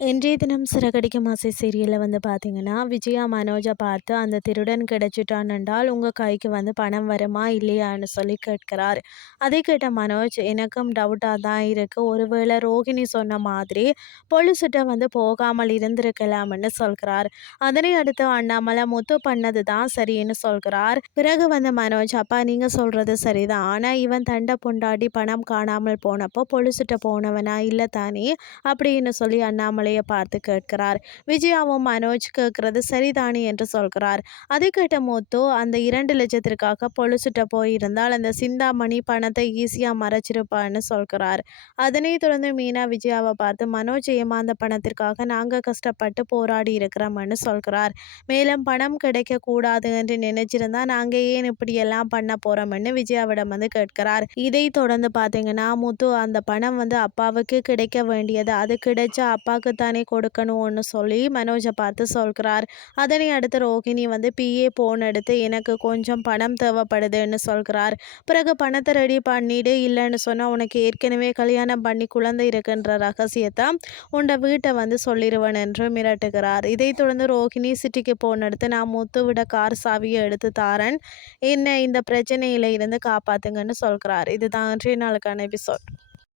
இன்றைய தினம் சிறகடிக்கும் ஆசை சீரியலில் வந்து பார்த்தீங்கன்னா விஜயா மனோஜை பார்த்து அந்த திருடன் கிடைச்சிட்டான் என்றால் உங்கள் கைக்கு வந்து பணம் வருமா இல்லையான்னு சொல்லி கேட்கிறார். அதை கேட்ட மனோஜ் எனக்கும் டவுட்டாக தான் இருக்குது ஒருவேளை ரோகிணி சொன்ன மாதிரி பொலிசிட்ட வந்து போகாமல் இருந்திருக்கலாம்னு சொல்கிறார். அதனை அடுத்து அண்ணாமலை முத்து பண்ணது தான் சரின்னு சொல்கிறார். பிறகு வந்து மனோஜ் அப்பா நீங்கள் சொல்கிறது சரிதான். ஆனால் இவன் தண்டை பொண்டாடி பணம் காணாமல் போனப்போ பொலிசிட்ட போனவனா இல்லை தானே? அப்படின்னு சொல்லி அண்ணாமலை அண்ணாமலையை பார்த்து கேட்கிறார். விஜயாவும் மனோஜ் கேட்கறது சரிதானே என்று சொல்கிறார். அதை கேட்ட மூத்தோ அந்த இரண்டு லட்சத்திற்காக பொழுசுட்ட போயிருந்தால் அந்த சிந்தாமணி பணத்தை ஈஸியாக மறைச்சிருப்பான்னு சொல்கிறார். அதனை தொடர்ந்து மீனா விஜயாவை பார்த்து மனோஜ் ஏமாந்த பணத்திற்காக நாங்கள் கஷ்டப்பட்டு போராடி இருக்கிறோம்னு சொல்கிறார். மேலும் பணம் கிடைக்க கூடாது என்று நினைச்சிருந்தா நாங்கள் ஏன் இப்படியெல்லாம் பண்ண போறோம்னு விஜயாவிடம் வந்து கேட்கிறார். இதை தொடர்ந்து பார்த்தீங்கன்னா முத்து அந்த பணம் வந்து அப்பாவுக்கு கிடைக்க வேண்டியது. அது கிடைச்சா அப்பாவுக்கு தானே கொடுக்கணும்னு சொல்லி மனோஜை பார்த்து சொல்கிறார். அதனை அடுத்து ரோகிணி வந்து பிஏ போன் எடுத்து எனக்கு கொஞ்சம் பணம் தேவைப்படுதுன்னு சொல்கிறார். பிறகு பணத்தை ரெடி பண்ணிவிடு இல்லைன்னு சொன்னால் உனக்கு ஏற்கனவே கல்யாணம் பண்ணி குழந்தை இருக்குன்ற ரகசியத்தை உண்ட வீட்டை வந்து சொல்லிடுவன் என்று மிரட்டுகிறார். இதைத் தொடர்ந்து ரோகிணி சிட்டிக்கு போன் எடுத்து நான் முத்து விட கார் சாவியை எடுத்து தாரன். என்ன இந்த பிரச்சனையில இருந்து காப்பாத்துங்கன்னு சொல்கிறார். இதுதான் அன்றைய நாளுக்கான எபிசோட்